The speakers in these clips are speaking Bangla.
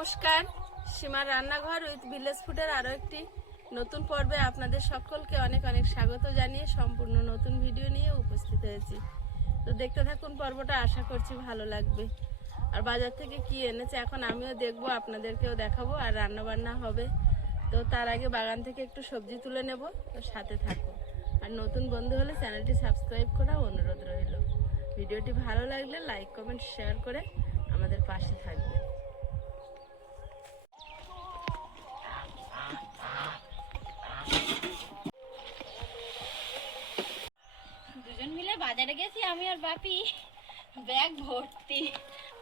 নমস্কার, সীমার রান্নাঘর উইথ ভিলেজ ফুডের আরও একটি নতুন পর্বে আপনাদের সকলকে অনেক অনেক স্বাগত জানিয়ে সম্পূর্ণ নতুন ভিডিও নিয়ে উপস্থিত হয়েছি। তো দেখতে থাকুন পর্বটা, আশা করছি ভালো লাগবে। আর বাজার থেকে কি এনেছে এখন আমিও দেখবো, আপনাদেরকেও দেখাবো, আর রান্না বান্না হবে। তো তার আগে বাগান থেকে একটু সবজি তুলে নেব, তো সাথে থাকুন। আর নতুন বন্ধু হলে চ্যানেলটি সাবস্ক্রাইব করা অনুরোধ রইল। ভিডিওটি ভালো লাগলে লাইক কমেন্ট শেয়ার করে আমাদের পাশে থাকবে। দুজন মিলে বাজারে গেছি আমি আর বাপি, ব্যাগ ভর্তি।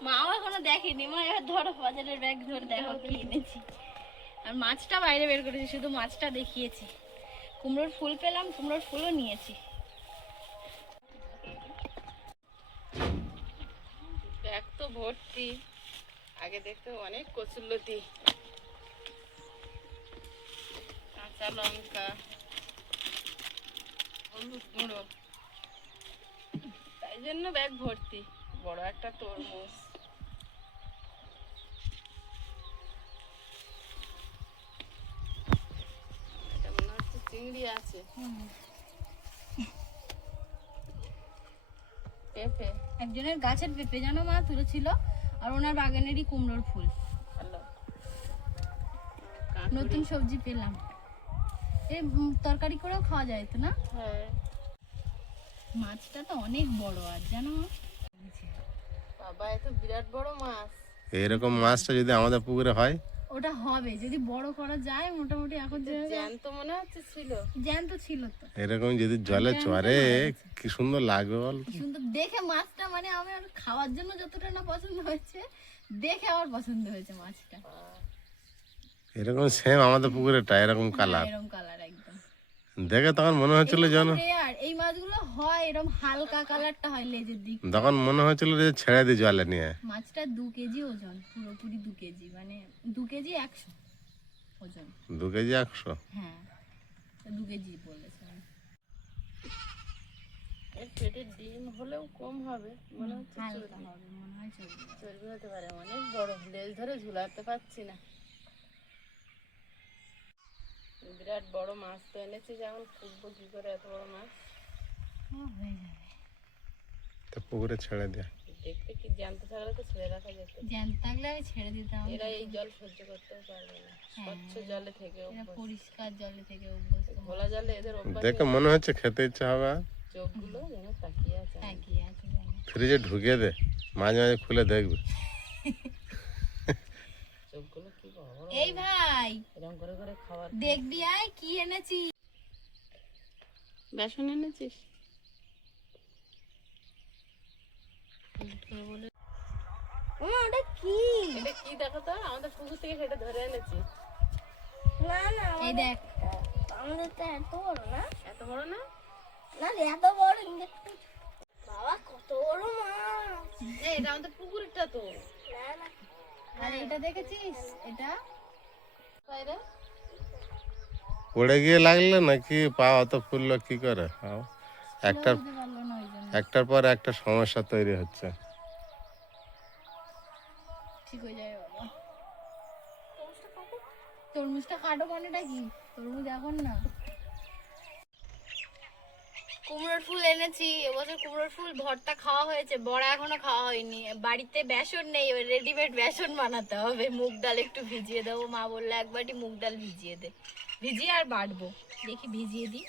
মাও এখনো দেখেনি, মা এবার ধরো বাজারের ব্যাগ ধরে দেখো কি এনেছি। আর মাছটা বাইরে বের করেছি, শুধু মাছটা দেখিয়েছি। কুমড়োর ফুল পেলাম, কুমড়োর ফুলও নিয়েছি। ব্যাগ তো ভর্তি, আগে দেখতে অনেক কচুরলতি, কাঁচা লঙ্কা, হলুদ গুঁড়ো, তাই জন্য ব্যাগ ভর্তি। বড় একটা তরমুজ, এটা মনে হচ্ছে চিংড়ি আছে। পেঁপে, একজনের গাছের পেঁপে জানো মা তুলেছিল, আর ওনার বাগানেরই কুমড়োর ফুল। ভালো নতুন সবজি পেলাম, এই তরকারি করেও খাওয়া যায় তো না? হ্যাঁ, মাছটা তো অনেক বড়, আর জানো বাবা এত বিরাট বড় মাছ। এরকম মাছটা যদি আমাদের পুকুরে হয়, ওটা হবে যদি বড় করা যায়। মোটামুটি এখন যে জ্যান্ত মনে হচ্ছে ছিল, জ্যান্ত ছিল তো। এরকম যদি জলে চড়ে কি সুন্দর লাগবে বল। কি সুন্দর দেখে মাছটা, মানে আমার খাওয়ার জন্য যতটা না পছন্দ হয়েছে, দেখে আমার পছন্দ হয়েছে মাছটা। এরকম সেম আমাদের পুকুরেটা এরকম কালার, এরকম কালার একদম দেখে তখন মনে হচ্ছিল যেন, আর এই মাছগুলো হয় এরকম হালকা কালারটা হয় লেজের দিক। তখন মনে হচ্ছিল যে ছেড়ে দিই জলে নিয়ে। মাছটা 2 কেজি ওজন, পুরোপুরি 2 কেজি, মানে 2 কেজি 100 ওজন। 2 কেজি 100? হ্যাঁ 2 কেজি বলেছে। এর পেটের ডিম হলেও কম হবে মনে হচ্ছে, হালকা হবে মনে হয়, চর্বি হতে পারে। অনেক বড়, লেজ ধরে ঝুলাতে পারছি না। বিরাট বড় মাছ তো এনেছি, যেমন খুঁজবো কি করে এত বড় মাছ। হয়ে যাবে। তো পুকুরে ছেড়ে দেয়, দেখতে কি জ্যান্ত থাকলে তো ছেড়ে রাখা যেত, জ্যান্ত থাকলে আমি ছেড়ে দিতাম। এরা এই জল সহ্য করতেও পারবে না, স্বচ্ছ জলে থেকে পরিষ্কার জলে থেকে অভ্যস্ত। ঘোলা জলে এদের অভ্যাস। দেখে মনে হচ্ছে খেতে ইচ্ছা হবে। চোখগুলো যেন তাকিয়ে আছে। ফ্রিজে ঢুকিয়ে দে, মাঝে মাঝে খুলে দেখবে। চোখগুলো কি বড় বড়। এই ভাই এরকম করে করে খাবার দেখবি আয় কি এনেছি। বেসন এনেছিস? ওটা কি? এটা কি দেখো তো, আমাদের পুকুর থেকে সেটা ধরে এনেছি। না না এই দেখ, আমাদের তো এত বড় না। এত বড় না? না এত বড় বাবা, কত বড় মাছ। এটা আমাদের পুকুরটা তো। না না, আর এটা দেখেছিস? এটা বাইরে পড়ে গিয়ে লাগলে নাকি পা অত ফুললো কি করে? একটার পর একটা সমস্যা তৈরি হচ্ছে। ঠিক হয়ে যায় বাবা। তরমুজটা কাটো, মানেটা কি? তরমুজ এখন না। কুমড়োর ফুল এনেছি, এবছর কুমড়োর ফুল ভর্তা খাওয়া হয়েছে, বড়া এখনো খাওয়া হয়নি। বাড়িতে বেসন নেই, ওই রেডিমেড বেসন বানাতে হবে। মুগ ডাল একটু ভিজিয়ে দেবো, মা বললো 1 বাটি মুগ ডাল ভিজিয়ে দে। ভিজিয়ে আর বাটবো, দেখি ভিজিয়ে দিই।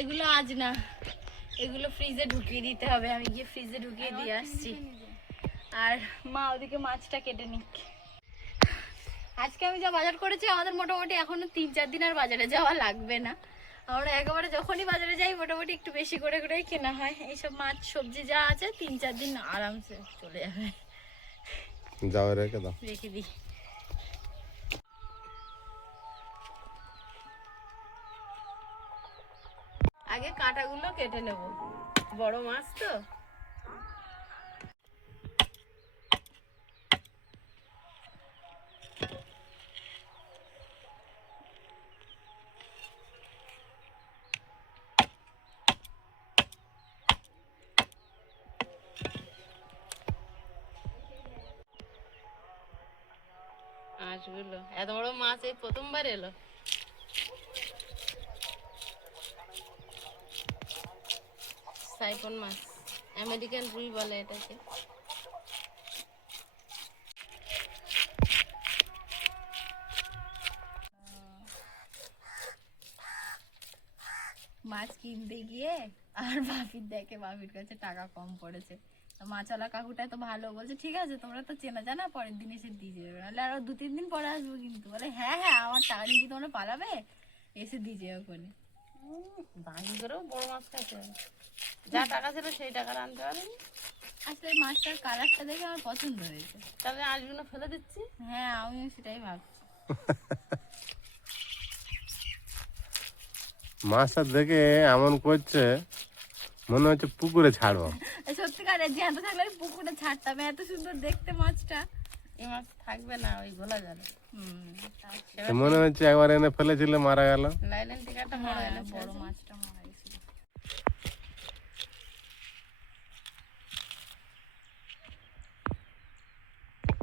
এগুলো আজ না, এগুলো ফ্রিজে ঢুকিয়ে দিতে হবে। আমি গিয়ে ফ্রিজে ঢুকিয়ে দিয়ে আসছি, আর মা ওদিকে মাছটা কেটে নিক। আজকে আমি যা বাজার করেছি, আমাদের মোটামুটি এখনো 3-4 দিন আর বাজারে যাওয়া লাগবে না। আমরা একেবারে যখনই বাজারে যাই মোটামুটি একটু বেশি করে করেই কেনা হয়। এইসব মাছ সবজি যা আছে 3-4 দিন আরামসে চলে যাবে। যাও রেখে দাও, রেখে দিই। আগে কাঁটাগুলো কেটে নেব, বড় মাছ তো। মাছগুলো, এত বড় মাছ এই প্রথমবার এলো। সাইফন মাছ, আমেরিকান রুই বলে এটাকে। মাছ কিনতে গিয়ে আর বাপির দেখে বাপির কাছে টাকা কম পড়েছে। তো মাছওয়ালা কাকুটা তো ভালো, বলছে ঠিক আছে তোমরা তো চেনা জানা, পরের দিন এসে দিয়ে যাবে, নাহলে আরো 2-3 দিন পরে আসবো কিন্তু। বলে হ্যাঁ হ্যাঁ আমার টাকা নিয়ে কি তোমরা পালাবে, এসে দিয়ে যাবে ওখানে। বাকি করেও বড় মাছ খাইতে হবে, যা টাকা ছিল সেই টাকা আনতে পারেনি। আসলে মাছটার কালারটা দেখে আমার পছন্দ হয়েছে। তাহলে আসগুলো ফেলে দিচ্ছি। হ্যাঁ আমিও সেটাই ভাবছি। মাছটা দেখে এমন করছে মনে হচ্ছে পুকুরে ছাড়বো। সত্যিকার জ্যান্ত থাকলে আমি পুকুরে ছাড়তাম, এত সুন্দর দেখতে মাছটা। এই মাছ থাকবে না, ওই গোলা যাবে। তো মনে হচ্ছে একবার এনে ফেলেছিল মারা গেল। লাইলেন টিকাটা বড় এনে বড় মাছটা মারা গেছিল।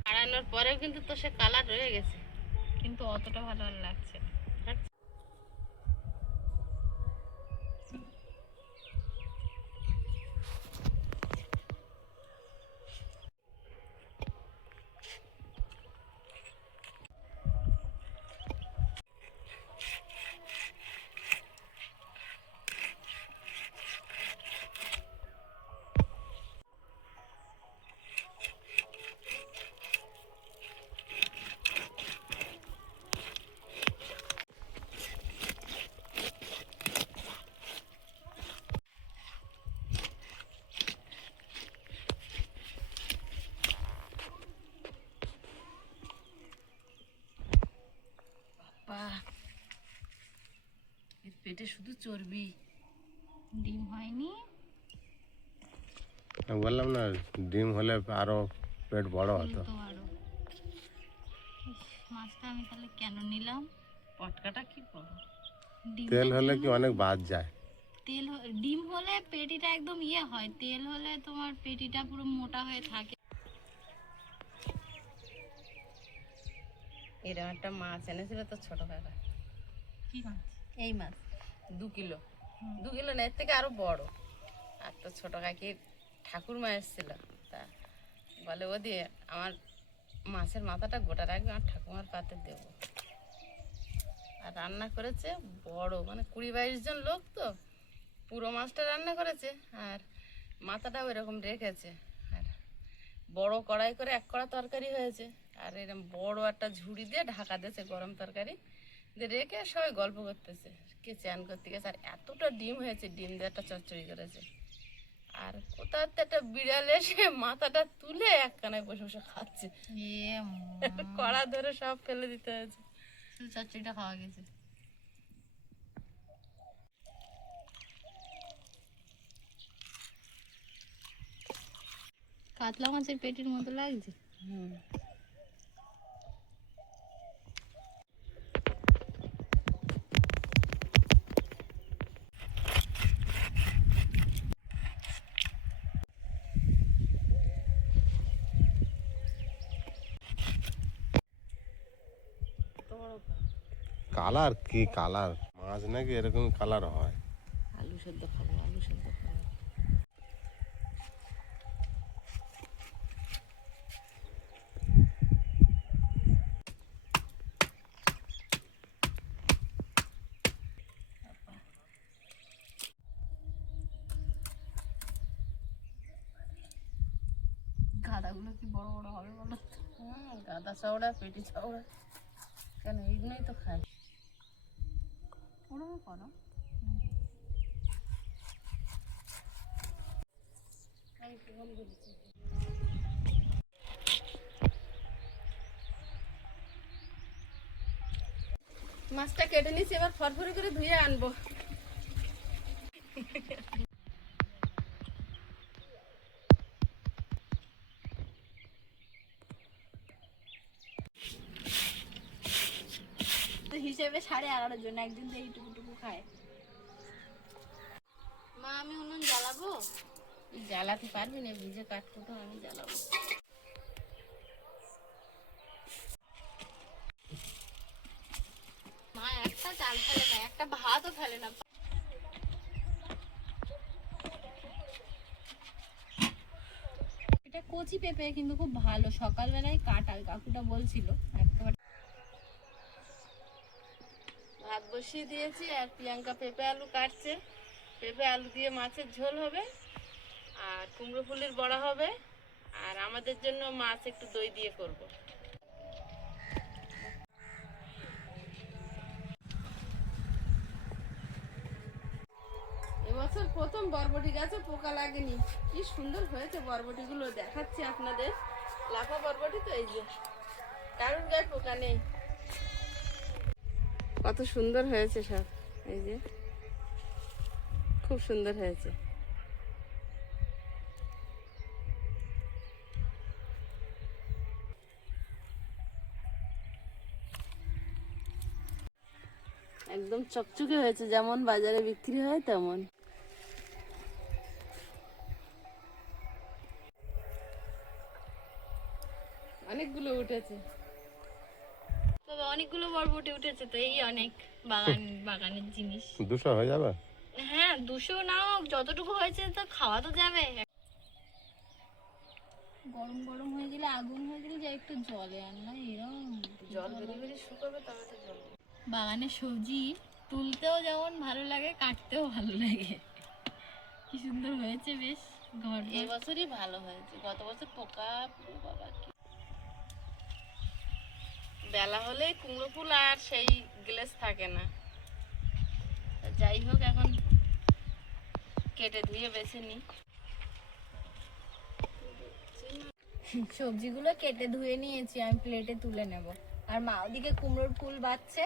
আড়ানোর পরেও কিন্তু তো সে কালার রয়ে গেছে। কিন্তু অতটা ভালো আর লাগছে না। বাহ, এর পেটে শুধু চর্বি, ডিম হয়নি। আমি বললাম না ডিম হলে আরো পেট বড় হতো। তো আরো মাছটা আমি তাহলে কেন নিলাম? পটকাটা কি বড়। তেল হলে কি অনেক বাদ যায়। ডিম হলে পেটিটা একদম ইয়ে হয়, তেল হলে তোমার পেটিটা পুরো মোটা হয়ে থাকে। এরকম একটা মাছ এনেছিল তো ছোট কাকা। কি মাছ? এই মাছ 2 কিলো, 2 কিলো না, এর থেকে আরো বড়। আর তো ছোট কাকির ঠাকুরমা এসেছিল, তা বলে ও দিয়ে আমার মাছের মাথাটা গোটা রাখবে, আমার ঠাকুমার পাতে দেবো। আর রান্না করেছে বড়, মানে 20-22 জন লোক তো, পুরো মাছটা রান্না করেছে আর মাথাটাও এরকম রেখেছে। আর বড় কড়াই করে 1 কড়া তরকারি হয়েছে, আর এরকম বড় একটা ঝুড়ি দিয়ে ঢাকা দিয়েছে গরম তরকারি দিয়ে, রেখে সবাই গল্প করতেছে, কে চান করতে গেছে। আর এতটা ডিম হয়েছে, ডিম দিয়ে একটা চচ্চড়ি করেছে। আর কোথাও একটা বিড়াল এসে মাথাটা তুলে একখানায় বসে বসে খাচ্ছে, কড়া ধরে সব ফেলে দিতে হয়েছে। চচ্চড়িটা খাওয়া গেছে। কাতলা মাছের পেটির মতো লাগছে। কালার কি কালার, মাছ নাকি এরকম কালার হয়। আলু সেদ্ধ খাবো, আলু সেদ্ধ খাবো। গাদাগুলো কি বড় বড় হবে বলো? গাদা চওড়া, পেটি চওড়া, কেন এইগুলোই তো খায়। ওরকম করো। মাছটা কেটে নিচ্ছি, এবার ফরফরি করে ধুয়ে আনবো। তো হিসেবে 11:30 জন, একজন তো এইটুকু খায়। মা আমি উনুন জ্বালাবো? জ্বালাতে পারবি না, ভিজে কাঠকুটো, আমি জ্বালাবো। চাল ফেলে না, একটা ভাতও ফেলে না। এটা কচি পেঁপে কিন্তু খুব ভালো, সকালবেলায় কাটা, কাকুটা বলছিল একেবারে। ভাত বসিয়ে দিয়েছি আর প্রিয়াঙ্কা পেঁপে আলু কাটছে। পেঁপে আলু দিয়ে মাছের ঝোল হবে আর কুমড়ো ফুলের বড়া হবে, আর আমাদের জন্য মাছ একটু দই দিয়ে করব। এবছর প্রথম বরবটি গাছে পোকা লাগেনি, কি সুন্দর হয়েছে বরবটিগুলো, দেখাচ্ছি আপনাদের। লাফা বরবটি তো, এই যে কারোর গায়ে পোকা নেই, কত সুন্দর হয়েছে সব, এই যে খুব সুন্দর হয়েছে। একদম চকচকে হয়েছে, যেমন বাজারে বিক্রি হয় তেমন। অনেকগুলো উঠেছে, তবে অনেকগুলো বরবটি উঠেছে তো, এই অনেক বাগানের জিনিস। 200 হয়ে যাবে। হ্যাঁ 200 না হোক, যতটুকু হয়েছে তো খাওয়া তো যাবে। গরম গরম হয়ে গেলে, আগুন হয়ে গেলে যা একটু জলে আনলা, এরকম জল বেরিয়ে বেরিয়ে শুকাবে তবে তো জল। বাগানের সবজি তুলতেও যেমন ভালো লাগে, কাটতেও ভালো লাগে। কি সুন্দর হয়েছে বেশ ঘর। এবছরই ভালো হয়েছে, গত বছর পোকা পুরো বাবা কি। বেলা হলে কুমড়ো ফুল আর সেই গ্লেস থাকে না। যাই হোক, এখন কেটে ধুয়ে বেছে নিই। সবজিগুলো কেটে ধুয়ে নিয়েছি, আমি প্লেটে তুলে নেব। আর মা ওদিকে কুমড়োর ফুল বাচ্ছে।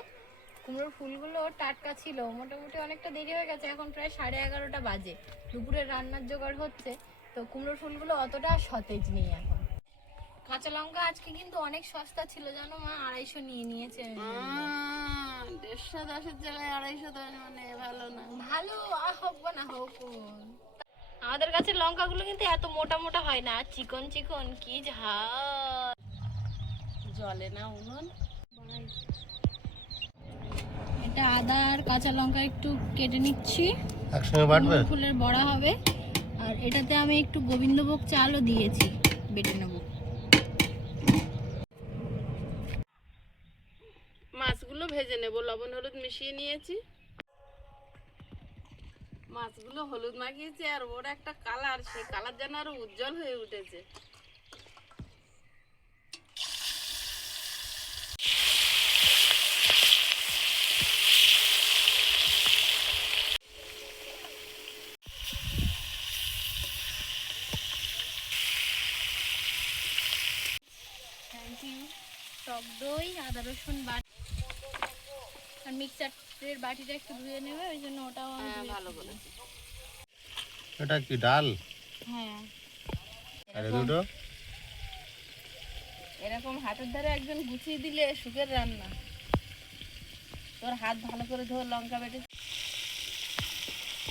কুমড়োর ফুলগুলো টাটকা ছিল, মোটামুটি অনেকটা দেরি হয়ে গেছে, এখন প্রায় 11:30 বাজে। দুপুরে রান্নার জোগাড় হচ্ছে, তো কুমড়োর ফুলগুলো অতটা সতেজ নেই এখন। কাঁচা লঙ্কা আজকে কিন্তু অনেক সস্তা ছিল জানো মা, 250 নিয়ে নিয়েছে। 150 জায়গায় 250 মানে ভালো না। ভালো হোক বা না হোক, আমাদের কাছে লঙ্কাগুলো কিন্তু এত মোটা মোটা হয় না, চিকন চিকন, কি ঝাল। জলে না উনুন। এটা আদা আর কাঁচা লঙ্কা একটু কেটে নিচ্ছি, একসঙ্গে বাটবে। কুমড়ো ফুলের বড়া হবে। আর এটাতে আমি একটু গোবিন্দভোগ চালও দিয়েছি, বেটে নেব। মাছগুলো ভেজে নেব, লবণ হলুদ মিশিয়ে নিয়েছি। মাছগুলো হলুদ মাখিয়েছি আর ওর একটা কালার, সেই কালার যেন আরো উজ্জ্বল হয়ে উঠেছে। Thank you. টক দই, আদা রসুন বাটা আর মিক্সারের বাটিটা একটু ধুয়ে নেবে, ওই জন্য ওটাও আমি ধুয়ে ভালো দিই। করেছি। এটা কি ডাল? হ্যাঁ আর এই দুটো এরকম হাতের ধারে একজন গুছিয়ে দিলে সুখের রান্না। তোর হাত ভালো করে ধো, লঙ্কা বেটে।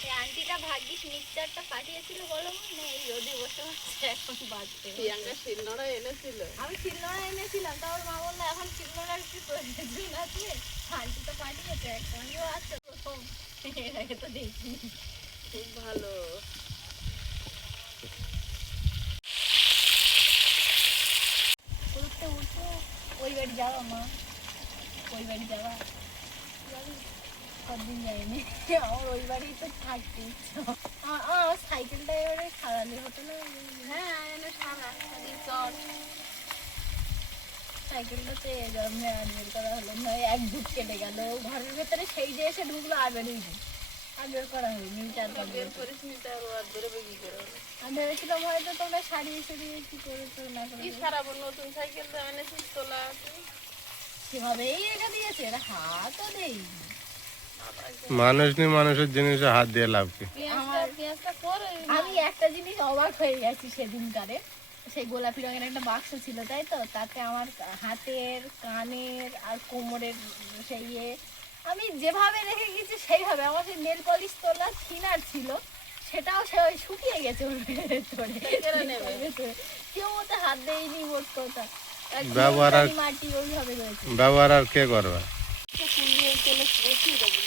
এই আন্টিটা ভাগ্যিস মিক্সচারটা পাঠিয়েছিল বলো না, এই রোদে বসে বসে এখন বাজতে। প্রিয়াঙ্কা শিলনোড়া এনেছিল। আমি শিলনোড়া এনেছিলাম, তারপর মা বললো এখন শিলনোড়ার কি প্রয়োজন আছে, আন্টি তো পাঠিয়েছে একটা। আমিও আচ্ছা প্রথম, এর আগে তো দেখিনি। খুব ভালো। উঠতে উঠতে ওই বাড়ি যাওয়া মা, ওই বাড়ি যাওয়া কতদিন যায়নি, আমার ওই বাড়ি তো থাকতে ইচ্ছা। আমার সাইকেলটা এবারে সারালে হতো না। হ্যাঁ এনে সারা চট। সাইকেলটা তো জন্মে আর বের করা হলো না, এক যুগ কেটে গেল ঘরের ভেতরে, সেই যে এসে ঢুকলো আর বেরোয়নি, আর বের করা হয়নি। বের করিস নি, তার আর বেরোবে কি করে? আমি ভেবেছিলাম হয়তো তোমরা সারিয়ে সারিয়ে কি করেছো না করে কি সারাবো, নতুন সাইকেল তো এনেছিস, তোলা আছে। সেভাবেই রেখে দিয়েছে, এরা হাতও দেই। মানুষ নেই, মানুষের জিনিসে হাত দিয়ে লাভ কি? পেঁয়াজটা করে আমি একটা জিনিস অবাক হয়ে গেছি সেদিনকারে, সেই গোলাপি রঙের একটা বাক্স ছিল তাই তো, তাতে আমার হাতের, কানের আর কোমরের সেই আমি যেভাবে রেখে গেছি সেইভাবে। আমার সেই নেল পলিশ তোলা থিনার ছিল, সেটাও সে ওই শুকিয়ে গেছে ওর ভেতরে। কেউ ওতে হাত দেয়নি, মোট কথা। ব্যবহার আর মাটি ওইভাবে রয়েছে। ব্যবহার আর কে করবে? ফুল দিয়ে এই তেলে বসিয়ে দেবো।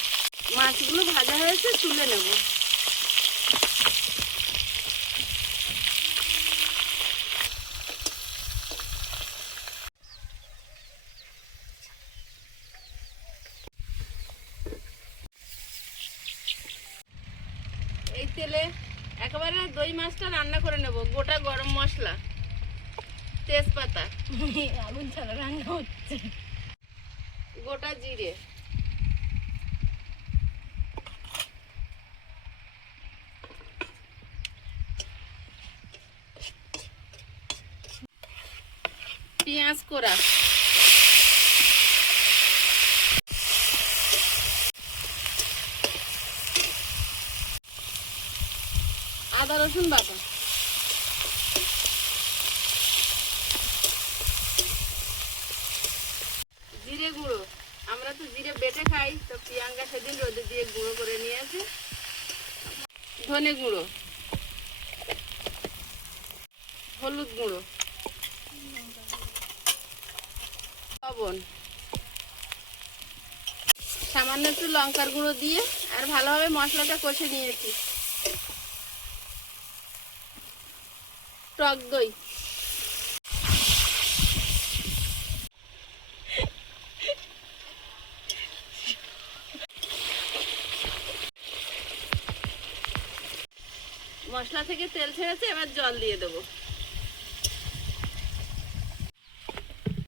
মাছগুলো ভাজা হয়েছে, তুলে নেব। এই তেলে একেবারে দই মাছটা রান্না করে নেব। গোটা গরম মশলা, তেজপাতা, আগুন ছাড়া রান্না হচ্ছে। গোটা জিরে, পেঁয়াজ কোড়া, আদা রসুন বাটা, জিরে গুঁড়ো। আমরা তো জিরে বেটে খাই, তো প্রিয়াঙ্কা সেদিন রোদে দিয়ে গুঁড়ো করে নিয়েছে। ধনে গুঁড়ো, হলুদ গুঁড়ো, লবণ, সামান্য একটু লঙ্কার গুঁড়ো দিয়ে আর ভালোভাবে মশলাটা কষে নিয়েছি। টক দই, মশলা থেকে তেল ছেড়েছে, এবার জল দিয়ে দেবো।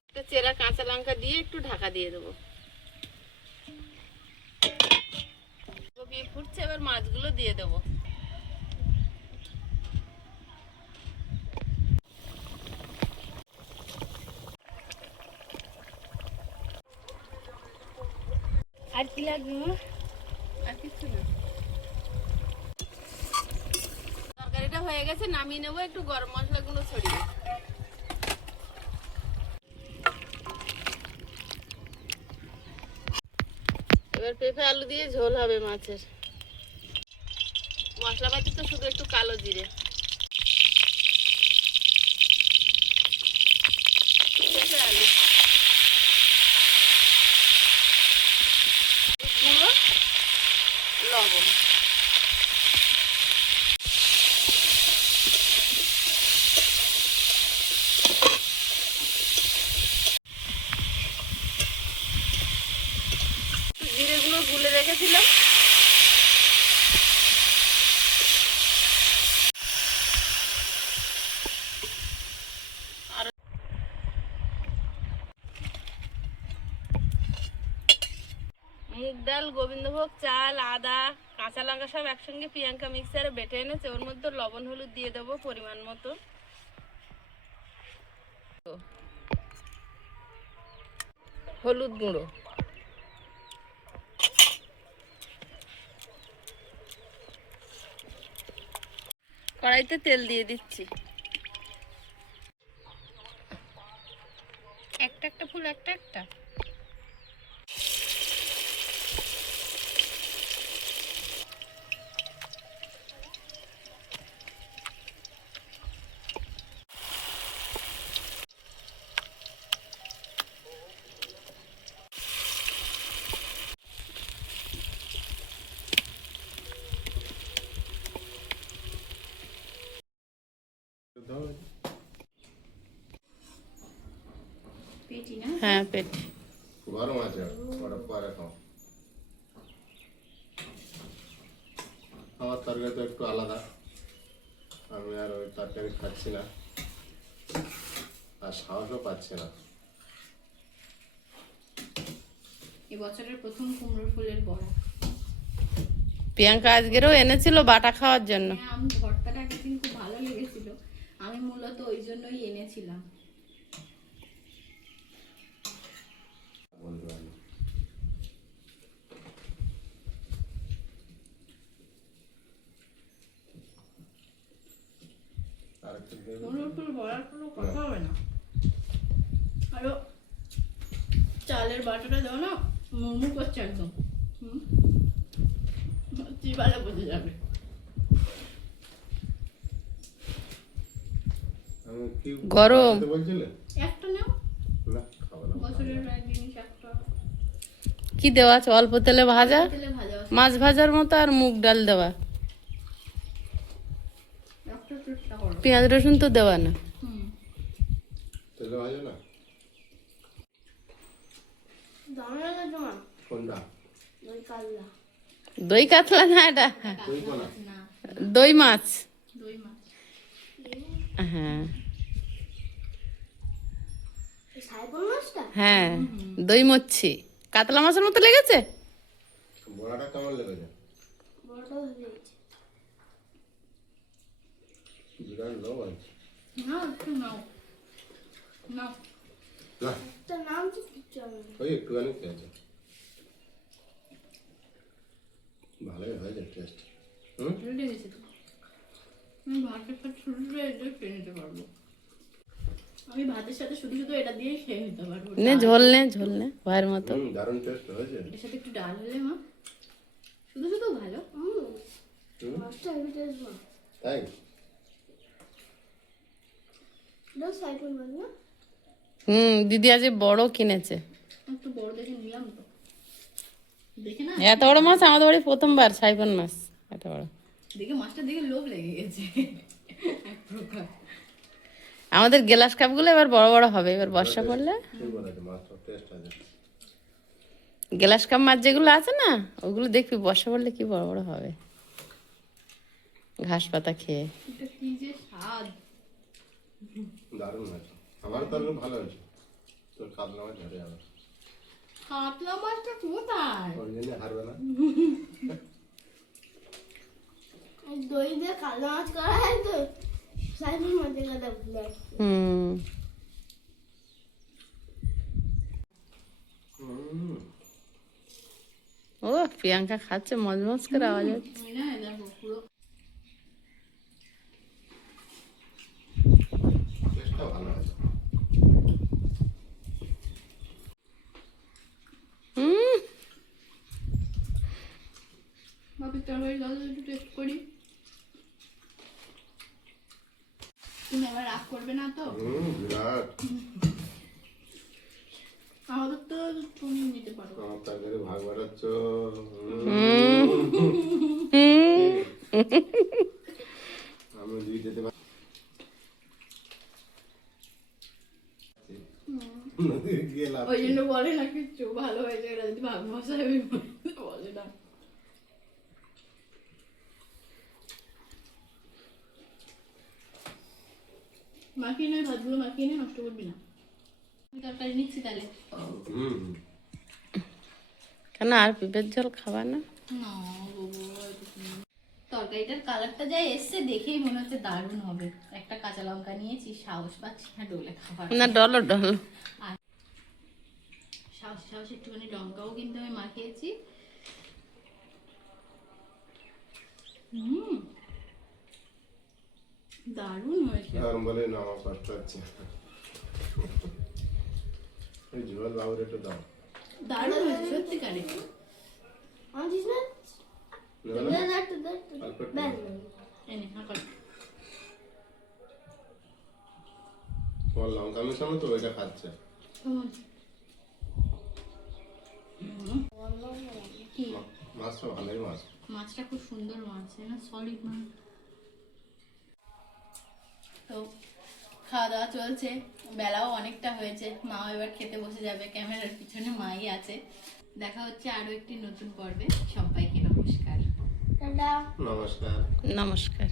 একটা চেরা কাঁচা লঙ্কা দিয়ে একটু ঢাকা দিয়ে দেবো। কপি ফুটছে, এবার মাছগুলো দিয়ে দেবো। আর কি লাগবে মা? আর কিছু না। তরকারিটা হয়ে গেছে, নামিয়ে নেবো। একটু গরম মশলাগুলো ছড়িয়ে। এবার পেঁপে আলু দিয়ে ঝোল হবে মাছের। মশলাপাতি তো শুধু একটু কালো জিরে, পেঁপে আলু, গুঁড়ো, লবণ। জিরে গুঁড়ো গুলে রেখেছিলাম। আর মুগ ডাল, গোবিন্দভোগ চাল, আদা, কাঁচা লঙ্কা সব একসঙ্গে প্রিয়াঙ্কা মিক্সারে বেটে এনেছে। ওর মধ্যে লবণ হলুদ দিয়ে দেবো পরিমাণ মতো। হলুদ গুঁড়ো, কড়াইতে তেল দিয়ে দিচ্ছি। একটা একটা ফুল একটা একটা। পেটি না? হ্যাঁ, পেট গরম আছে, ওটা পরে খাও। আমার তরকারি তো একটু আলাদা, আমি আর ওই তরকারি খাচ্ছি না, আর সাহসও পাচ্ছি না। এবছরের প্রথম কুমড়োর ফুলের বড়া। প্রিয়াঙ্কা আজকেরও এনেছিল বাটা খাওয়ার জন্য। হ্যাঁ, আমি ভর্তাটা একদিন খুব ভালো লেগেছিল, আমি মূলত ওই জন্যই এনেছিলাম। বলতে পারি না। আর একটু দেবে? কুমড়োর ফুল বড়ার কোনো কথা হবে না। আরো চালের বাটাটা দাও না, মুড়মুড় করছে একদম। চিবালে বোঝা যাবে। আমি কি গরম। খেতে বলছিলে? একটা নাও, না, খাবো না। বছরের এক জিনিস একটা। কি দেওয়া আছে? অল্প তেলে ভাজা, তেলে ভাজা আছে। মাছ ভাজার মতো, আর মুগ ডাল দেওয়া। একটা চেষ্টা করো। পেঁয়াজ রসুন তো দেওয়া না। হুম। তেলে ভাজো না কোনটা? দই কাতলা না এটা, দই কোনা? না, দই মাছ। দই মাছ। হ্যাঁ হ্যাঁ, দই মচ্ছি। কাতলা মাছের মতো লেগেছে। বড়াটা কেমন লেগেছে? বিরাট লোক আছে। না, একটু নাও। নাও। না ওই একটুখানি খেয়েছে, ভালোই হয়েছে টেস্ট। হুম, রেডি হয়েছে তো। আমি ভাতের সাথে শুধু এটা খেয়ে নিতে পারবো। আমি ভাতের সাথে শুধু শুধু এটা দিয়েই খেয়ে নিতে পারবো। নে ঝোল নে, ঝোল নে ভাইয়ের মতো। দারুণ টেস্ট হয়েছে। এটার সাথে একটু ডাল হলে মা শুধু শুধু ভালো। তাই দিদি আজ বড় কিনেছে। একটু বড় দেখে নিলাম তো, দেখে না, এত বড় মাছ আমাদের বাড়ি প্রথমবার, সাইফন মাছ এত বড়। দেখে মাছটা দেখে লোভ লেগে গেছে এক প্রকার। আমাদের গ্লাস কাপগুলো এবার বড় বড় হবে, এবার বর্ষা পড়লে। ঠিক বলেছে, মাছটা টেস্ট আছে। গ্লাস কাপ মাছ যেগুলো আছে না, ওগুলো দেখবি বর্ষা পড়লে কি বড় বড় হবে, ঘাস পাতা খেয়ে। এটা কি যে স্বাদ। দারুণ হয়েছে, আমার তরকারি ভালো হয়েছে। তোর কাতলা মাছ ধরে যাবে, কাতলা মাছটা কোথায়? ওই জন্য হারবে না। দই দিয়ে কালো মাছ করা হয় তো সাইফুল মাছের কথা ভুলে ও প্রিয়াঙ্কা খাচ্ছে, মজমজ করে আওয়াজ হচ্ছে। ওই না, দেখো পুরো টেস্টটা ভালো আছে। বাপির তরকারি দাদা একটু টেস্ট করি। তুমি আবার রাগ করবে না তো? বিরাট। আমাদের তো তুমি নিতে পারো। আমার তরকারি ভাগ বাড়াচ্ছ। আমি দিয়ে যেতে পারি। গিয়ে লাভ ওই জন্য বলে না কিচ্ছু ভালো হয়েছে, এটা যদি ভাগ মশাই বলে না। মাখিয়ে নয়, ভাতগুলো মাখিয়ে নে, নষ্ট করবি না। আমি তরকারি নিচ্ছি তাহলে। কেন আর পিঁপের ঝোল খাবার না? না তরকারিটার কালারটা যাই এসছে দেখেই মনে হচ্ছে দারুণ হবে। একটা কাঁচা লঙ্কা নিয়েছি, সাহস পাচ্ছি না ডলে খাবার। না ডলো ডলো। সাহস সাহস একটুখানি লঙ্কাও কিন্তু আমি মাখিয়েছি। দারুণ হয়েছে। আর বলে না আমার কষ্ট হচ্ছে। এই ঝোল বাবুর একটু দাও। দারুণ হয়েছে সত্যিকারে। আনছিস না নেবে না? অল্প একটু দাও। এনে হাঁকল। তোমার লঙ্কা মেশানো তো ওইটা খাচ্ছে। কি মাছটা ভালোই মাছ। মাছটা খুব সুন্দর মাছ, না সলিড মাছ। তো খাওয়া দাওয়া চলছে, বেলাও অনেকটা হয়েছে, মাও এবার খেতে বসে যাবে। ক্যামেরার পিছনে মাই আছে। দেখা হচ্ছে আরো একটি নতুন পর্বে। সবাইকে নমস্কার। টাটা নমস্কার। নমস্কার।